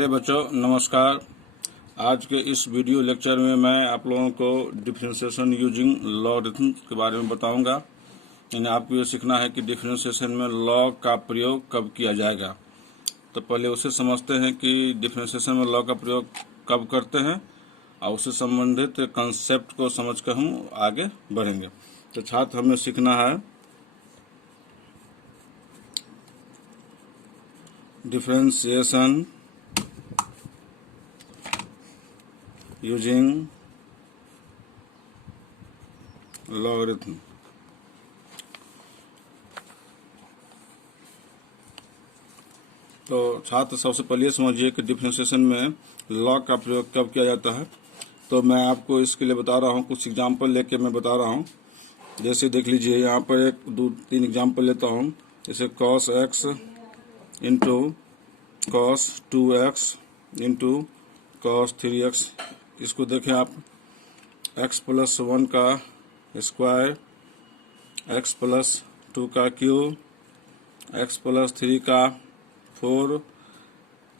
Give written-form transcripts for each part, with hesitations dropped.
प्यारे बच्चों नमस्कार। आज के इस वीडियो लेक्चर में मैं आप लोगों को डिफरेंशिएशन यूजिंग लॉगरिथम के बारे में बताऊंगा। यानी आपको ये सीखना है कि डिफरेंशिएशन में लॉग का प्रयोग कब किया जाएगा। तो पहले उसे समझते हैं कि डिफरेंशिएशन में लॉग का प्रयोग कब करते हैं और उससे संबंधित कंसेप्ट को समझकर हम आगे बढ़ेंगे। तो छात्र हमें सीखना है डिफरेंशिएशन यूजिंग लॉगरिथम। तो छात्र सबसे पहले समझिए कि डिफरेंशिएशन में लॉग का प्रयोग कब किया जाता है। तो मैं आपको इसके लिए बता रहा हूँ, कुछ एग्जाम्पल लेके मैं बता रहा हूँ। जैसे देख लीजिए, यहाँ पर एक दो तीन एग्जाम्पल लेता हूँ। जैसे cos x into cos 2x into cos 3x। इसको देखें आप, x प्लस 1 का स्क्वायर, x प्लस 2 का क्यूब, x प्लस 3 का 4,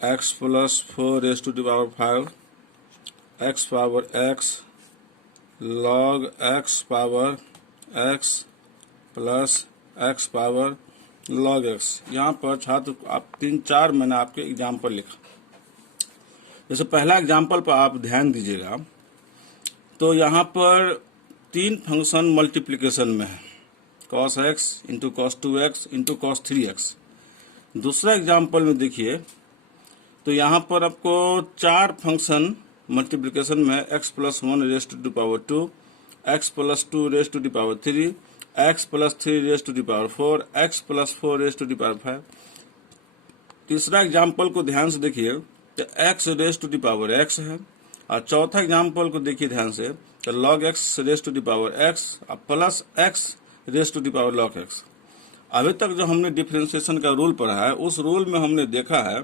x plus 4 raise to the power 5, x power x log x power x plus x power log x। यहाँ पर छात्र आप 3-4 मैंने आपके एग्जाम्पल लिखा। जैसे पहला एग्जाम्पल पर आप ध्यान दीजिएगा, तो यहाँ पर 3 फंक्शन मल्टीप्लिकेशन में है, cos x into cos 2x into cos 3x। दूसरा एग्जाम्पल में देखिए, तो यहाँ पर आपको 4 फंक्शन मल्टीप्लिकेशन में है, x plus 1 raise to the power 2, x plus 2 raise to the power 3, x plus 3 raise to the power 4, x plus 4 raise to the power 5। तीसरा एग्जाम्पल को ध्यान से देखिए, तो x raise to the power x है, और चौथा example को देखिए ध्यान से, तो log x raise to the power x plus x raise to the power log x। अभी तक जो हमने डिफरेंशिएशन का रूल पढ़ा है, उस रूल में हमने देखा है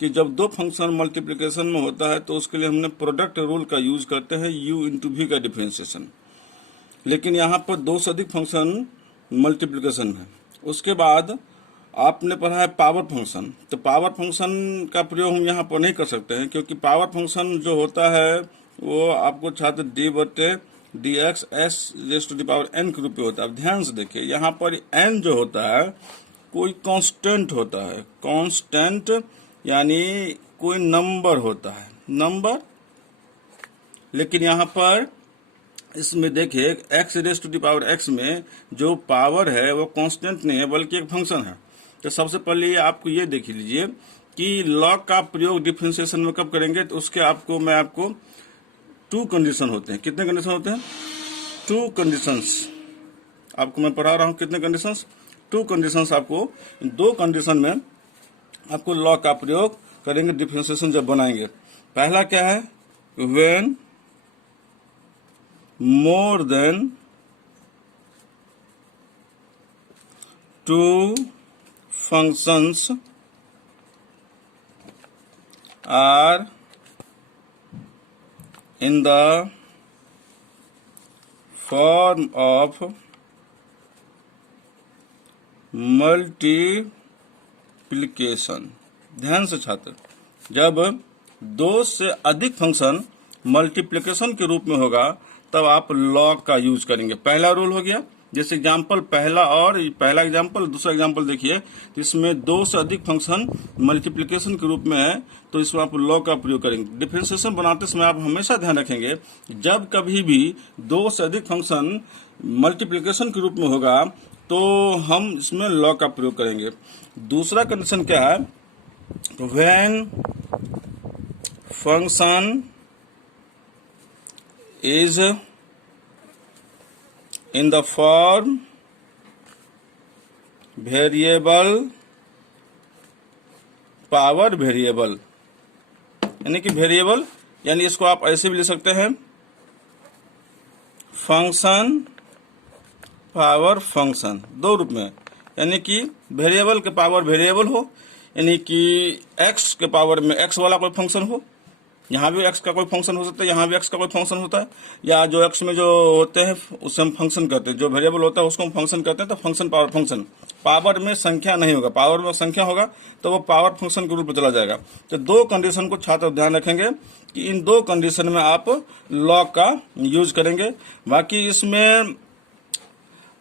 कि जब दो फंक्शन मल्टीप्लिकेशन में होता है तो उसके लिए हमने प्रोडक्ट रूल का यूज करते हैं, u इंटू v का डिफरेंशिएशन। लेकिन यहाँ पर 2 से अधिक फंक्शन मल्टीप्लिकेशन में, उसके बाद आपने पढ़ा है पावर फंक्शन। तो पावर फंक्शन का प्रयोग हम यहाँ पर नहीं कर सकते हैं, क्योंकि पावर फंक्शन जो होता है वो आपको छात्र d/dx s raise to the power n के रूप में होता है। अब ध्यान से देखिए, यहाँ पर n जो होता है कोई कांस्टेंट होता है, कांस्टेंट यानी कोई नंबर होता है, नंबर। लेकिन यहाँ पर इसमें देखिए x raise to the power x में जो पावर है वो कांस्टेंट नहीं है बल्कि एक फंक्शन है। तो सबसे पहले आपको ये देख लीजिए कि लॉग का प्रयोग डिफरेंशिएशन में कब करेंगे। तो उसके मैं आपको 2 कंडीशन होते हैं। कितने कंडीशन होते हैं? 2 कंडीशंस आपको मैं पढ़ा रहा हूँ। कितने कंडीशंस? 2 कंडीशंस। आपको 2 कंडीशन में आपको लॉग का प्रयोग करेंगे डिफरेंशिएशन जब बनाएंगे। पहला क्या है? When more than 2 functions are in the form of multiplication। ध्यान से छात्र, जब 2 से अधिक फंक्शन मल्टीप्लिकेशन के रूप में होगा तब आप लॉग का यूज करेंगे। पहला रूल हो गया, जैसे एग्जाम्पल पहला एग्जाम्पल, दूसरा एग्जाम्पल देखिए, तो इसमें 2 से अधिक फंक्शन मल्टीप्लिकेशन के रूप में है, तो इसमें आप लॉग का प्रयोग करेंगे। डिफरेंशिएशन बनाते समय आप हमेशा ध्यान रखेंगे, जब कभी भी 2 से अधिक फंक्शन मल्टीप्लिकेशन के रूप में होगा तो हम इसमें लॉग का प्रयोग करेंगे। दूसरा कंडीशन क्या है? When function is in the form variable power variable, यानी कि वेरिएबल, यानी इसको आप ऐसे भी ले सकते हैं, फंक्शन पावर फंक्शन, 2 रूप में। यानी कि वेरिएबल के पावर वेरिएबल हो, यानी कि x के पावर में x वाला कोई फंक्शन हो, यहाँ भी एक्स का कोई फंक्शन हो सकता है, यहाँ भी एक्स का कोई फंक्शन होता है, या जो एक्स में जो होते हैं उससे हम फंक्शन करते हैं, जो वेरिएबल होता है उसको हम फंक्शन करते हैं। तो फंक्शन पावर फंक्शन, पावर में संख्या नहीं होगा, पावर में संख्या होगा तो वो पावर फंक्शन के रूप में चला जाएगा। तो दो कंडीशन को छात्र ध्यान रखेंगे कि इन दो कंडीशन में आप लॉग का यूज करेंगे। बाकी इसमें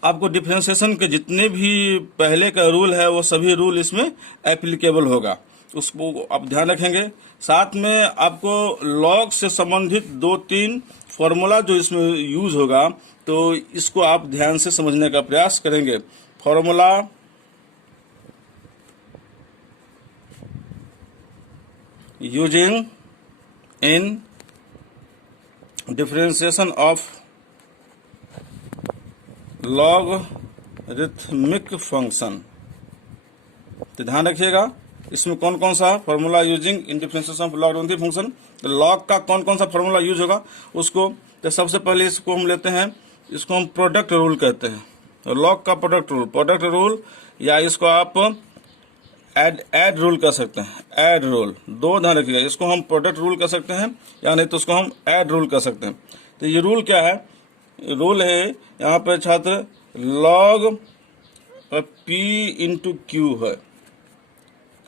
आपको डिफरेंशिएशन के जितने भी पहले का रूल है वो सभी रूल इसमें एप्लीकेबल होगा, उसको आप ध्यान रखेंगे। साथ में आपको लॉग से संबंधित 2-3 फॉर्मूला जो इसमें यूज होगा, तो इसको आप ध्यान से समझने का प्रयास करेंगे। Formula using in differentiation of logarithmic function, तो ध्यान रखिएगा इसमें कौन कौन सा formula using in differentiation of logarithmic function, तो लॉग का कौन कौन सा फॉर्मूला यूज होगा उसको। तो सबसे पहले इसको हम लेते हैं, इसको हम प्रोडक्ट रूल कहते हैं। तो लॉग का प्रोडक्ट रूल या इसको आप एड रूल कह सकते हैं, एड रूल, दो ध्यान रखिएगा, इसको हम प्रोडक्ट रूल कह सकते हैं या नहीं तो उसको हम एड रूल कह सकते हैं। तो ये रूल क्या है, रूल है यहाँ पे छात्र लॉग पी इंटू क्यू है,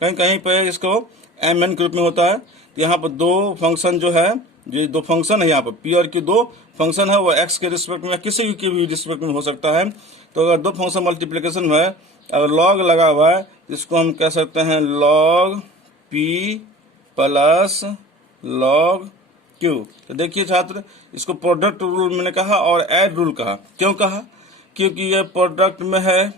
कहीं कहीं पे इसको एम एन के रूप में होता है। तो यहाँ पर दो फंक्शन जो है, ये दो फंक्शन है, यहाँ पर पी और क्यू दो फंक्शन है, वो एक्स के रिस्पेक्ट में या किसी के भी रिस्पेक्ट में हो सकता है। तो अगर दो फंक्शन मल्टीप्लिकेशन में अगर लॉग लगा हुआ है तो इसको हम कह सकते हैं log P plus log Q. तो देखिए छात्र, इसको प्रोडक्ट रूल मैंने कहा और एड रूल कहा, क्यों कहा, क्योंकि ये प्रोडक्ट में है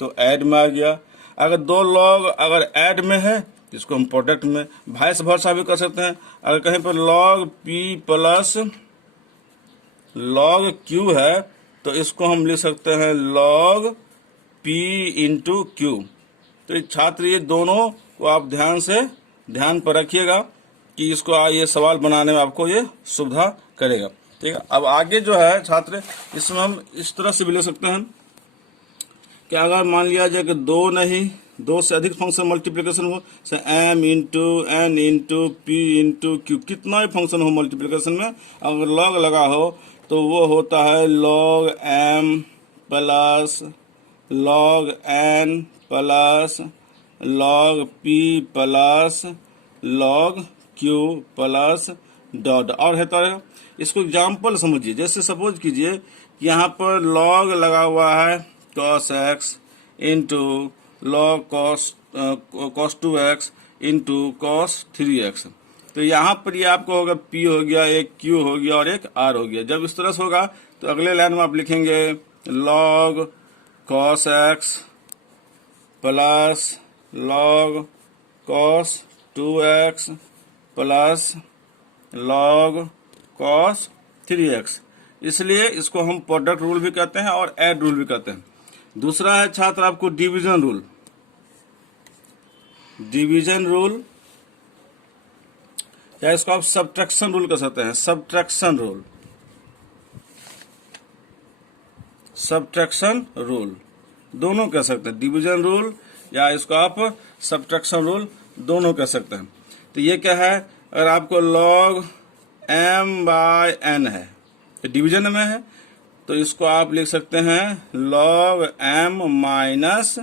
तो एड में आ गया। अगर दो लॉग अगर एड में है तो इसको हम प्रोडक्ट में, वाइस वर्सा भी कर सकते हैं। अगर कहीं पर log P plus log Q है तो इसको हम लिख सकते हैं लॉग पी इंटू क्यू। तो छात्र ये दोनों को आप ध्यान पर रखिएगा कि इसको ये सवाल बनाने में आपको ये सुविधा करेगा। ठीक है, अब आगे जो है छात्र, इसमें हम इस तरह से भी ले सकते हैं कि अगर मान लिया जाए कि दो से अधिक फंक्शन मल्टीप्लिकेशन हो, से M into N into P into Q, कितना ही फंक्शन हो मल्टीप्लिकेशन में, अगर लॉग लगा हो तो वो होता है log M plus log N plus log P plus log Q plus dot और है। तो इसको एग्जाम्पल समझिए, जैसे सपोज कीजिए कि यहाँ पर लॉग लगा हुआ है cos x into log cos 2x into cos 3x। तो यहाँ पर ये आपको होगा p हो गया, एक q हो गया और एक r हो गया। जब इस तरह से होगा तो अगले लाइन में आप लिखेंगे log cos x plus log cos 2x plus log cos 3x। इसलिए इसको हम प्रोडक्ट रूल भी कहते हैं और एड रूल भी कहते हैं। दूसरा है छात्र आपको डिवीजन रूल। डिवीजन रूल या इसको आप सब्ट्रैक्शन रूल कह सकते हैं, सब्ट्रैक्शन रूल, सब्ट्रैक्शन रूल दोनों कह सकते हैं, डिवीजन रूल या इसको आप सब्ट्रैक्शन रूल दोनों कह सकते हैं। तो ये क्या है, अगर आपको लॉग m बाय n है, डिवीजन में है, तो इसको आप लिख सकते हैं log m minus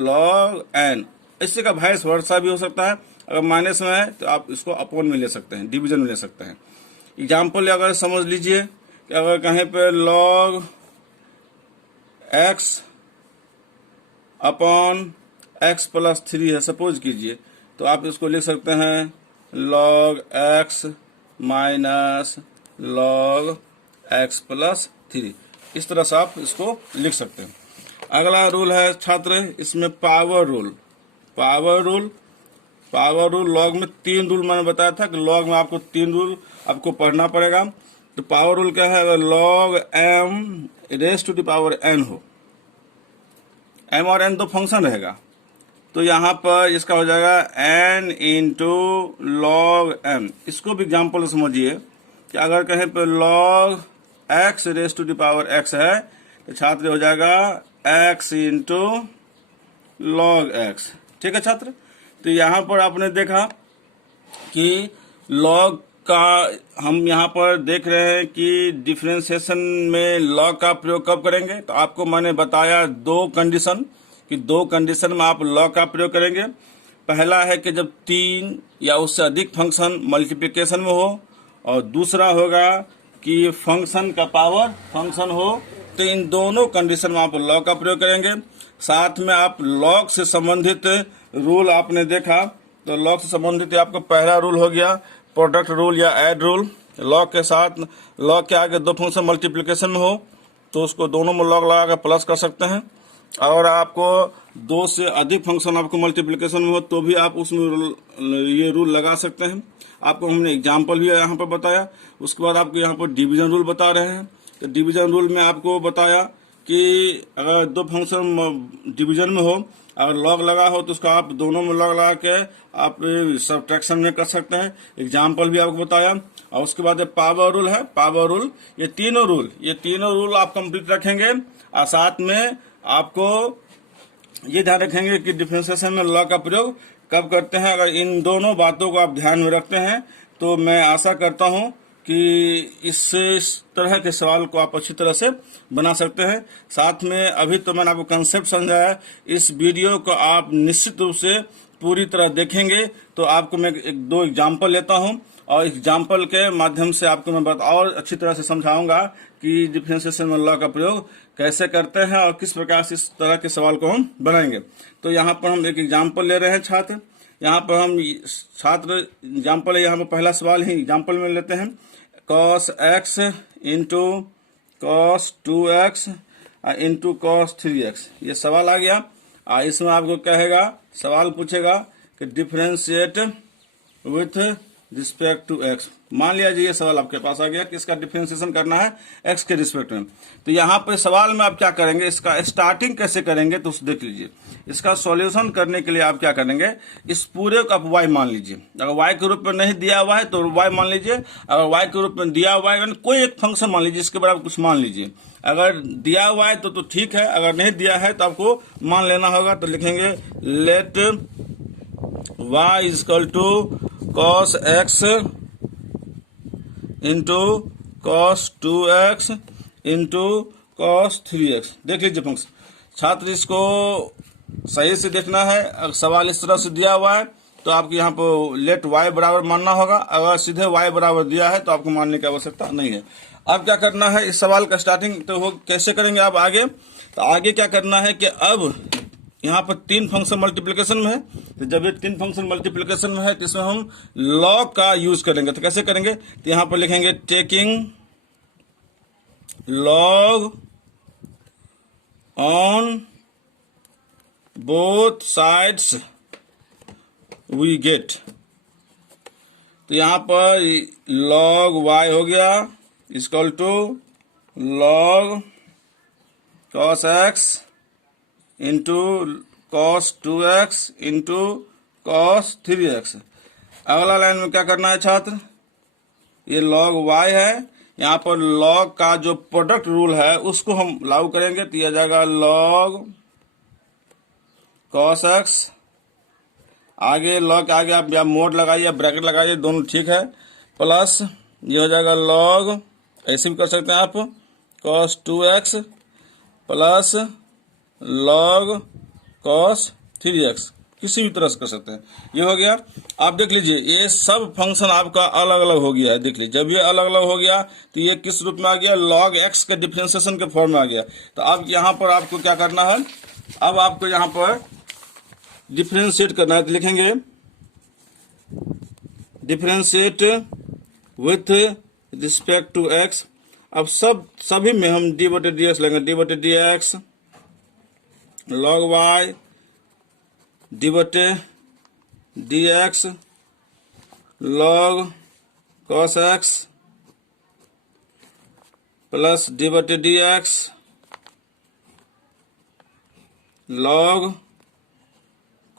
log n। इससे का वाइस वर्सा भी हो सकता है, अगर माइनस में है तो आप इसको अपॉन में ले सकते हैं, डिवीजन में ले सकते हैं। एग्जाम्पल अगर समझ लीजिए कि अगर कहीं पे log x upon x plus 3 है सपोज कीजिए, तो आप इसको लिख सकते हैं log x minus log x plus 3। इस तरह से आप इसको लिख सकते हैं। अगला रूल है छात्र, इसमें power rule. Power rule log में 3 रूल मैंने बताया था कि लॉग में आपको 3 रूल आपको पढ़ना पड़ेगा। तो पावर रूल क्या है, अगर log m raise to the power n हो, m और n दो फंक्शन रहेगा, तो यहाँ पर इसका हो जाएगा n इंटू लॉग m। इसको भी एग्जाम्पल समझिए कि अगर कहीं पर log x raise to the power x है तो छात्र हो जाएगा x इंटू लॉग x। ठीक है छात्र, तो यहाँ पर आपने देखा कि लॉग का हम यहाँ पर देख रहे हैं कि डिफरेंशिएशन में लॉग का प्रयोग कब करेंगे। तो आपको मैंने बताया दो कंडीशन कि दो कंडीशन में आप लॉग का प्रयोग करेंगे। पहला है कि जब 3 या उससे अधिक फंक्शन मल्टीप्लिकेशन में हो, और दूसरा होगा कि फंक्शन का पावर फंक्शन हो। तो इन दोनों कंडीशन में आप लॉग का प्रयोग करेंगे। साथ में आप लॉग से संबंधित रूल आपने देखा, तो लॉग से संबंधित आपका पहला रूल हो गया प्रोडक्ट रूल या ऐड रूल। लॉग के साथ, लॉग के आगे दो फंक्शन मल्टीप्लिकेशन में हो तो उसको दोनों में लॉग लगा कर प्लस कर सकते हैं, और आपको 2 से अधिक फंक्शन आपको मल्टीप्लिकेशन में हो तो भी आप उसमें ये रूल लगा सकते हैं। आपको हमने एग्जाम्पल भी यहाँ पर बताया। उसके बाद आपको यहाँ पर डिवीजन रूल बता रहे हैं। तो डिवीजन रूल में आपको बताया कि अगर दो फंक्शन डिवीजन में हो, अगर लॉग लगा हो तो उसका आप दोनों में लॉग लगा के आप सब्ट्रैक्शन में कर सकते हैं। एग्जाम्पल भी आपको बताया। और उसके बाद पावर रूल है, पावर रूल। ये तीनों रूल आप कंप्लीट रखेंगे, और साथ में आपको ये ध्यान रखेंगे कि डिफरेंशिएशन में लॉग का प्रयोग कब करते हैं। अगर इन दोनों बातों को आप ध्यान में रखते हैं तो मैं आशा करता हूं कि इस तरह के सवाल को आप अच्छी तरह से बना सकते हैं। साथ में अभी तो मैंने आपको कंसेप्ट समझाया, इस वीडियो को आप निश्चित रूप से पूरी तरह देखेंगे तो आपको मैं एक दो एग्जाम्पल लेता हूं, और एग्जाम्पल के माध्यम से आपको मैं और अच्छी तरह से समझाऊंगा कि डिफरेंशिएशन में लॉग का प्रयोग कैसे करते हैं और किस प्रकार से इस तरह के सवाल को हम बनाएंगे। तो यहाँ पर हम एक एग्जाम्पल ले रहे हैं छात्र। यहाँ पर हम छात्र एग्जाम्पल, यहाँ पर पहला सवाल ही एग्जाम्पल में लेते हैं। cos x into cos 2x into cos 3x, ये सवाल आ गया। इसमें आपको कहेगा, सवाल पूछेगा कि differentiate with respect to x। मान लिया जी ये सवाल आपके पास आ गया कि इसका डिफरेंशिएशन करना है x के रिस्पेक्ट में। तो यहाँ पे सवाल में आप क्या करेंगे, इसका स्टार्टिंग कैसे करेंगे तो देख लीजिए। इसका सॉल्यूशन करने के लिए आप क्या करेंगे, इस पूरे को आप y मान लीजिए। अगर y के रूप में नहीं दिया हुआ है तो y मान लीजिए। अगर y के रूप में दिया हुआ है, कोई एक फंक्शन मान लीजिए, इसके बराबर कुछ मान लीजिए। अगर दिया हुआ है तो ठीक है, अगर नहीं दिया है तो आपको मान लेना होगा। तो लिखेंगे let y is equal to cos x into cos 2x into cos 3x। देख लीजिए फंक्शन। छात्र इसको सही से देखना है। अगर सवाल इस तरह से दिया हुआ है तो आपको यहाँ पर लेट y बराबर मानना होगा। अगर सीधे y बराबर दिया है तो आपको मानने की आवश्यकता नहीं है। अब क्या करना है, इस सवाल का स्टार्टिंग तो वो कैसे करेंगे आप आगे। तो आगे क्या करना है कि अब यहाँ पर 3 फंक्शन मल्टीप्लिकेशन में है। तो जब ये 3 फंक्शन मल्टीप्लिकेशन में है तो इसमें हम लॉग का यूज करेंगे। तो कैसे करेंगे, तो यहाँ पर लिखेंगे taking log on both sides we get. तो यहाँ पर लॉग y हो गया equal to log cos x into cos 2x into cos 3x। अगला लाइन में क्या करना है छात्र, ये log y है। यहाँ पर log का जो प्रोडक्ट रूल है उसको हम लागू करेंगे। तो यह जाएगा log cos x, आगे log के आगे आप या मोड लगाइए, ब्रैकेट लगाइए, दोनों ठीक है, प्लस ये हो जाएगा log, ऐसे भी कर सकते हैं आप, cos 2x plus log cos 3x, किसी भी तरह से कर सकते हैं। ये हो गया। आप देख लीजिए ये सब फंक्शन आपका अलग अलग हो गया है। देख लीजिए जब ये अलग अलग हो गया तो ये किस रूप में आ गया, log x के डिफरेंशिएशन के फॉर्म में आ गया। तो अब यहाँ पर आपको क्या करना है, अब आपको यहाँ पर डिफरेंशिएट करना है। तो लिखेंगे differentiate with respect to x। अब सभी में हम डी बटे डी एक्स लेंगे, डी बटे D X log y D बटे D X log cos x plus D बटे D X log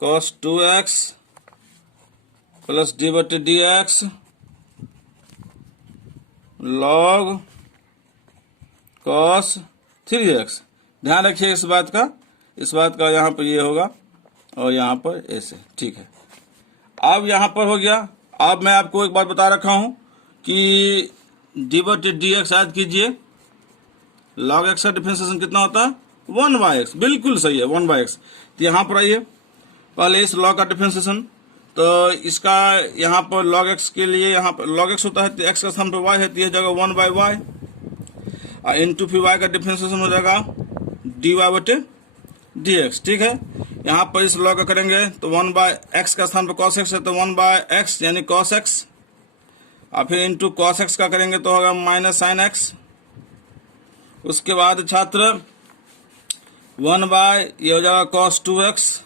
cos 2x plus D बटे D X log cos 3x। ध्यान रखिए इस बात का यहाँ पर ये होगा और यहाँ पर ऐसे, ठीक है। अब यहाँ पर हो गया। अब मैं आपको एक बात बता रखा हूं कि डी बटे डी एक्स याद कीजिए, लॉग एक्स का डिफरेंशिएशन कितना होता है 1/x, बिल्कुल सही है 1/x। तो यहाँ पर आइए पहले इस लॉग का डिफरेंशिएशन, तो इसका यहाँ पर log x के लिए यहाँ पर log x होता है तो x का स्थान पर y है तो यह जगह 1/y और इंटू फिर y का डिफरेंशिएशन हो जाएगा dy बटे dx। ठीक है, यहाँ पर इस log का करेंगे तो 1/x का स्थान पर cos x है तो 1/x यानी cos x, और फिर इंटू cos x का करेंगे तो होगा माइनस sin x। उसके बाद छात्र 1/, ये हो जाएगा cos 2x,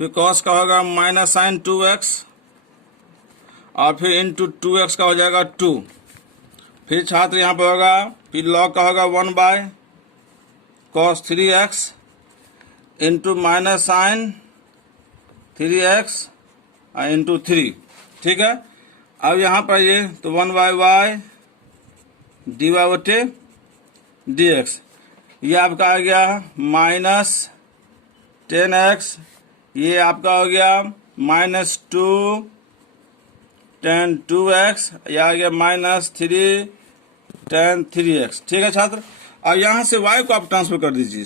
फिर cos का होगा माइनस साइन 2x, और फिर इंटू 2x का हो जाएगा 2। फिर छात्र यहाँ पर होगा फिर log का होगा 1/cos 3x into minus sign 3x into 3। ठीक है, अब यहाँ पर ये तो 1/y dy बटे dx, ये आपका आ गया माइनस 10x, ये आपका हो गया माइनस 2 tan 2x, यह आ गया माइनस 3 tan 3x। ठीक है छात्र, अब यहाँ से y को आप ट्रांसफर कर दीजिए।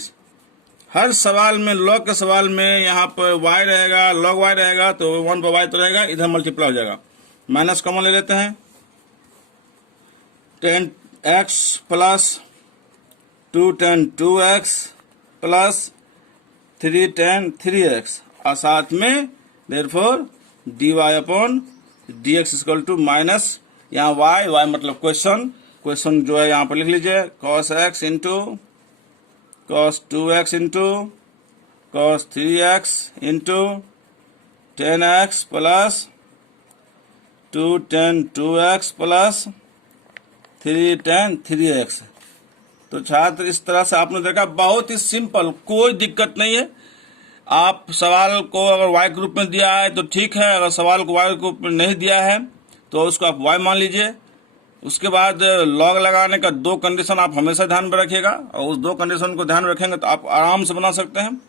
हर सवाल में log के सवाल में यहाँ पर y रहेगा, log y रहेगा तो 1/y तो रहेगा, इधर मल्टीप्लाई हो जाएगा। माइनस कॉमन ले लेते हैं, 10x plus 2 tan 2x plus 3 tan 3x, और साथ में therefore dy upon dx equal to minus यहाँ y मतलब क्वेश्चन जो है यहाँ पर लिख लीजिए cos x into cos 2x into cos 3x into 10x plus 2 tan 2x plus 3 tan 3x। तो छात्र इस तरह से आपने देखा, बहुत ही सिंपल, कोई दिक्कत नहीं है। आप सवाल को अगर y ग्रुप में दिया है तो ठीक है, अगर सवाल को y ग्रुप में नहीं दिया है तो उसको आप y मान लीजिए। उसके बाद लॉग लगाने का 2 कंडीशन आप हमेशा ध्यान में रखिएगा, और उस 2 कंडीशन को ध्यान रखेंगे तो आप आराम से बना सकते हैं।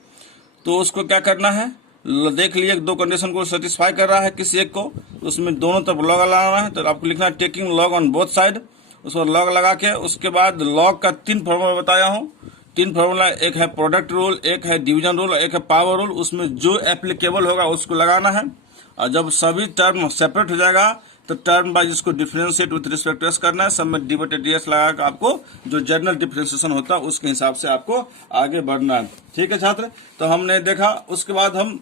तो उसको क्या करना है, देख लीजिए 2 कंडीशन को सेटिस्फाई कर रहा है किसी एक को, उसमें दोनों तरफ लॉग लगाना है। तो आपको लिखना है taking log on both side, उसको लॉग लगा के उसके बाद लॉग का 3 फॉर्मूला बताया हूँ। 3 फॉर्मूला, एक है प्रोडक्ट रूल, एक है डिवीजन रूल, एक है पावर रूल। उसमें जो एप्लीकेबल होगा उसको लगाना है, और जब सभी टर्म सेपरेट हो जाएगा तो टर्म बाय इसको differentiate with respect to S करना है। सब में डी बटे डी एस लगा कर आपको जो जनरल डिफरेंशिएशन होता है उसके हिसाब से आपको आगे बढ़ना है। ठीक है छात्र, तो हमने देखा। उसके बाद हम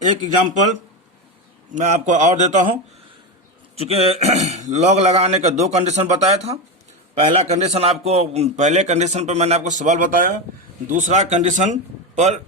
एक एग्जाम्पल मैं आपको और देता हूं। चूंकि लॉग लगाने का 2 कंडीशन बताया था। पहला कंडीशन आपको, पहले कंडीशन पर मैंने आपको सवाल बताया, दूसरा कंडीशन पर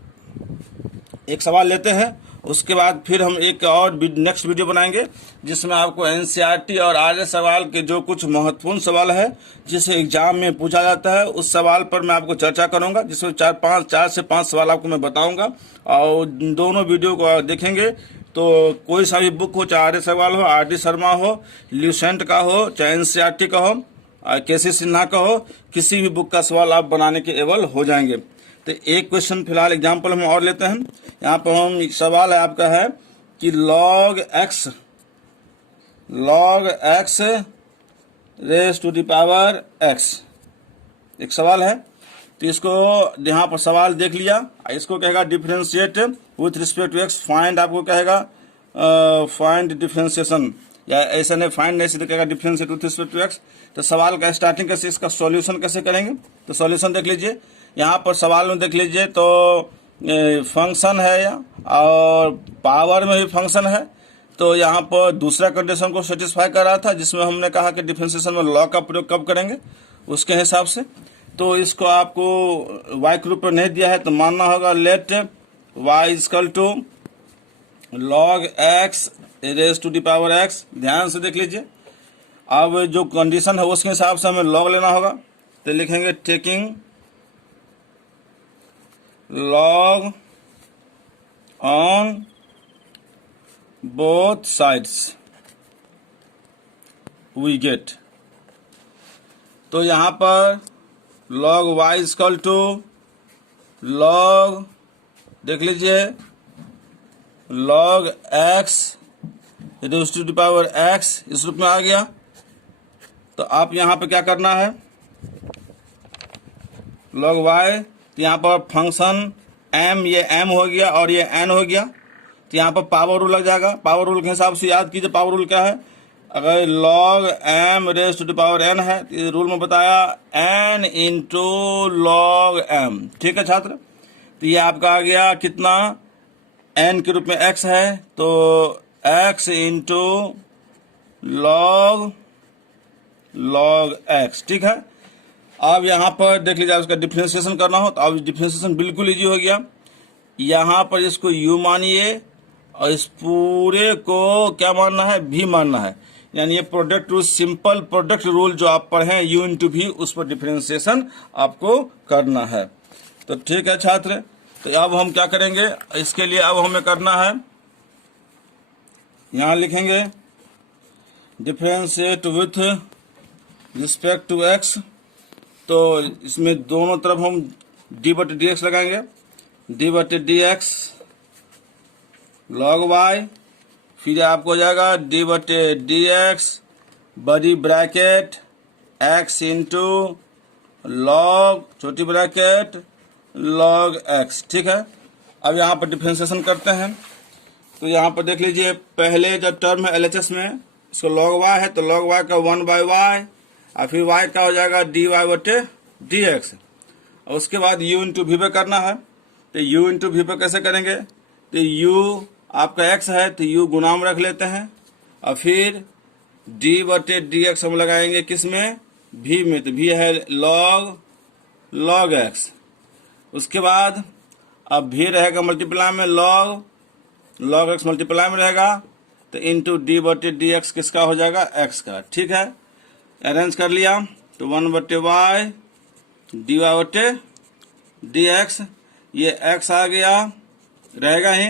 एक सवाल लेते हैं। उसके बाद फिर हम एक और नेक्स्ट वीडियो बनाएंगे जिसमें आपको एनसीईआरटी और आरए सवाल के जो कुछ महत्वपूर्ण सवाल है जिसे एग्जाम में पूछा जाता है उस सवाल पर मैं आपको चर्चा करूंगा, जिसमें 4 से 5 सवाल आपको मैं बताऊंगा। और दोनों वीडियो को देखेंगे तो कोई सा भी बुक हो, चाहे आरए सवाल हो, आर डी शर्मा हो, ल्यूसेंट का हो, चाहे एनसीईआरटी का हो, केसी सिन्हा का हो, किसी भी बुक का सवाल आप बनाने के एबल हो जाएंगे। तो एक क्वेश्चन फिलहाल एग्जाम्पल हम और लेते हैं। यहाँ पर हम सवाल है आपका है कि log x raise to the power x, एक सवाल है। तो इसको यहाँ पर सवाल देख लिया, इसको कहेगा differentiate with respect to x, find आपको कहेगा फाइंड डिफरेंशिएशन, या ऐसा नहीं फाइंड नहीं, सीधे कहेगा differentiate with respect to x। तो सवाल का स्टार्टिंग कैसे, इसका सॉल्यूशन कैसे करेंगे, तो सॉल्यूशन देख लीजिए। यहाँ पर सवाल में देख लीजिए तो फंक्शन है और पावर में भी फंक्शन है। तो यहाँ पर दूसरा कंडीशन को सेटिस्फाई कर रहा था जिसमें हमने कहा कि डिफरेंशिएशन में लॉग का प्रयोग कब करेंगे उसके हिसाब से। तो इसको आपको y के रूप में नहीं दिया है तो मानना होगा let y equal to log x raise to the power x। ध्यान से देख लीजिए, अब जो कंडीशन है उसके हिसाब से हमें log लेना होगा। तो लिखेंगे taking log on both sides we get। तो यहाँ पर log y equal to log, देख लीजिए, log x raise to the power X इस रूप में आ गया। तो आप यहाँ पे क्या करना है, log y, तो यहाँ पर फंक्शन m, ये m हो गया और ये n हो गया, तो यहाँ पर पावर रूल लग जाएगा। पावर रूल के हिसाब से याद कीजिए, पावर रूल क्या है, अगर log m raise to the power n है तो ये रूल में बताया n इंटू log m। ठीक है छात्र, तो ये आपका आ गया कितना, n के रूप में x है तो x इंटू log x। ठीक है, अब यहाँ पर देख लीजिए, उसका डिफ्रेंशिएशन करना हो तो अब डिफ्रेंशिएशन बिल्कुल इजी हो गया। यहाँ पर इसको u मानिए और इस पूरे को क्या मानना है, v मानना है, यानी ये product rule, simple product rule जो आप पढ़े u इंटू v, उस पर डिफ्रेंशिएशन आपको करना है। तो ठीक है छात्र, तो अब हम क्या करेंगे, इसके लिए अब हमें करना है, यहाँ लिखेंगे differentiate with respect to x, तो इसमें दोनों तरफ हम डी बटे डी एक्स लगाएंगे, डी बटे डी एक्स log y, फिर आपको हो जाएगा डी बटे डी एक्स बड़ी ब्रैकेट x इंटू log छोटी ब्रैकेट log x। ठीक है, अब यहाँ पर डिफ्रेंशिएशन करते हैं, तो यहाँ पर देख लीजिए, पहले जब टर्म है LHS में, इसको log y है तो log y का 1/y और फिर y का हो जाएगा dy बटे dx, और उसके बाद u इंटू वी पे करना है। तो u इंटू वी पे कैसे करेंगे, तो u आपका x है तो u गुणा में रख लेते हैं और फिर d बटे dx हम लगाएंगे किस में, v में, तो v है log x। उसके बाद अब v रहेगा मल्टीप्लाई में log x मल्टीप्लाई में रहेगा, तो इंटू डी बटे डी एक्स किसका हो जाएगा, x का। ठीक है, अरेंज कर लिया, तो 1 बटे वाई डी वाई बटे डी एक्स, ये x आ गया, रहेगा ही।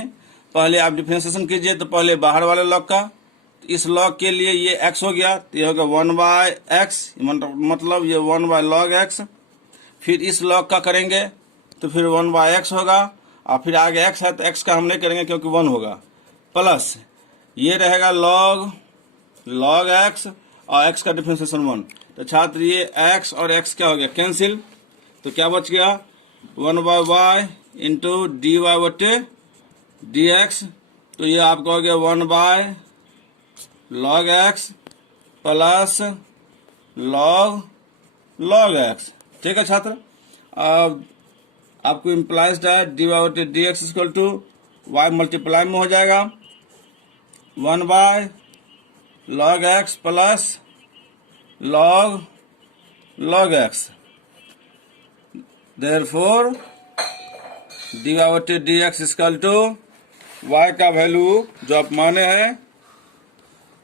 पहले आप डिफ्रेंशिएशन कीजिए, तो पहले बाहर वाले लॉग का, तो इस लॉग के लिए ये x हो गया, तो ये होगा 1/x, मतलब ये 1/log x। फिर इस लॉग का करेंगे तो फिर 1/x होगा, और फिर आगे x है तो x का हम नहीं करेंगे क्योंकि 1 होगा, प्लस ये रहेगा log x और x का डिफ्रेंशिएशन 1। तो छात्र ये x और x क्या हो गया, कैंसिल, तो क्या बच गया 1/y इंटू डी वाई बटे डी एक्स, तो ये आपका हो गया 1/log x plus log x। ठीक है छात्र, अब आपको इम्प्लाइज है डी वाई बटे D X equal to Y multiply में हो जाएगा 1/log x plus log x। Therefore D Y बटे D X equal to y का वैल्यू जो आप माने हैं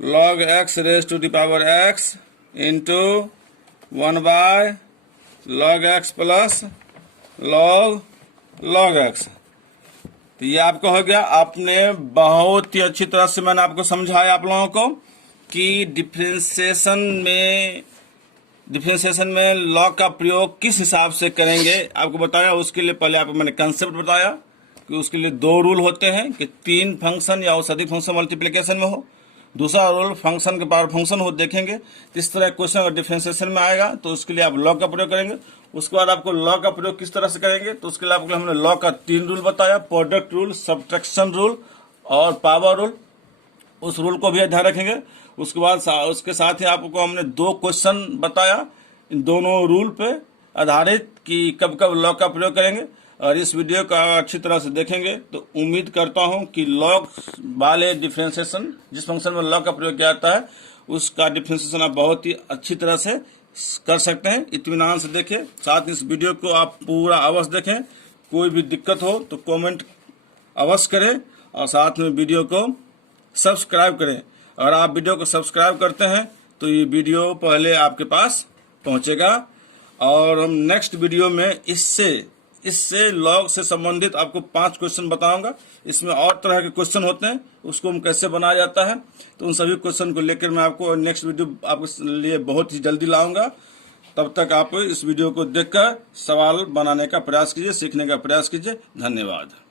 log x raise to the power x into 1/log x plus log x। तो ये आपका हो गया। आपने बहुत ही अच्छी तरह से मैंने आपको समझाया आप लोगों को कि डिफरेंशिएशन में लॉग का प्रयोग किस हिसाब से करेंगे, आपको बताया। उसके लिए पहले आपको मैंने कंसेप्ट बताया कि उसके लिए 2 रूल होते हैं कि 3 फंक्शन या उससे अधिक फंक्शन मल्टीप्लिकेशन में हो। दूसरा रूल फंक्शन के पावर फंक्शन हो देखेंगे। इस तरह क्वेश्चन अगर डिफरेंशिएशन में आएगा तो उसके लिए आप लॉग का प्रयोग करेंगे। उसके बाद आपको लॉग का प्रयोग किस तरह से करेंगे तो उसके लिए आपको हमने लॉग का 3 रूल बताया, प्रोडक्ट रूल, सब्ट्रैक्शन रूल और पावर रूल। उस रूल को भी ध्यान रखेंगे। उसके बाद उसके साथ ही आपको हमने 2 क्वेश्चन बताया इन दोनों रूल पे आधारित कि कब कब लॉग का प्रयोग करेंगे। और इस वीडियो का अच्छी तरह से देखेंगे तो उम्मीद करता हूं कि लॉग वाले डिफरेंशिएशन जिस फंक्शन में लॉग का प्रयोग किया जाता है उसका डिफरेंशिएशन आप बहुत ही अच्छी तरह से कर सकते हैं। इत्मीनान से देखें, साथ इस वीडियो को आप पूरा अवश्य देखें। कोई भी दिक्कत हो तो कमेंट अवश्य करें और साथ में वीडियो को सब्सक्राइब करें। अगर आप वीडियो को सब्सक्राइब करते हैं तो ये वीडियो पहले आपके पास पहुंचेगा। और हम नेक्स्ट वीडियो में इससे लॉग से संबंधित आपको 5 क्वेश्चन बताऊंगा। इसमें और तरह के क्वेश्चन होते हैं, उसको हम कैसे बनाया जाता है, तो उन सभी क्वेश्चन को लेकर मैं आपको नेक्स्ट वीडियो आपके लिए बहुत ही जल्दी लाऊंगा। तब तक आप इस वीडियो को देखकर सवाल बनाने का प्रयास कीजिए, सीखने का प्रयास कीजिए। धन्यवाद।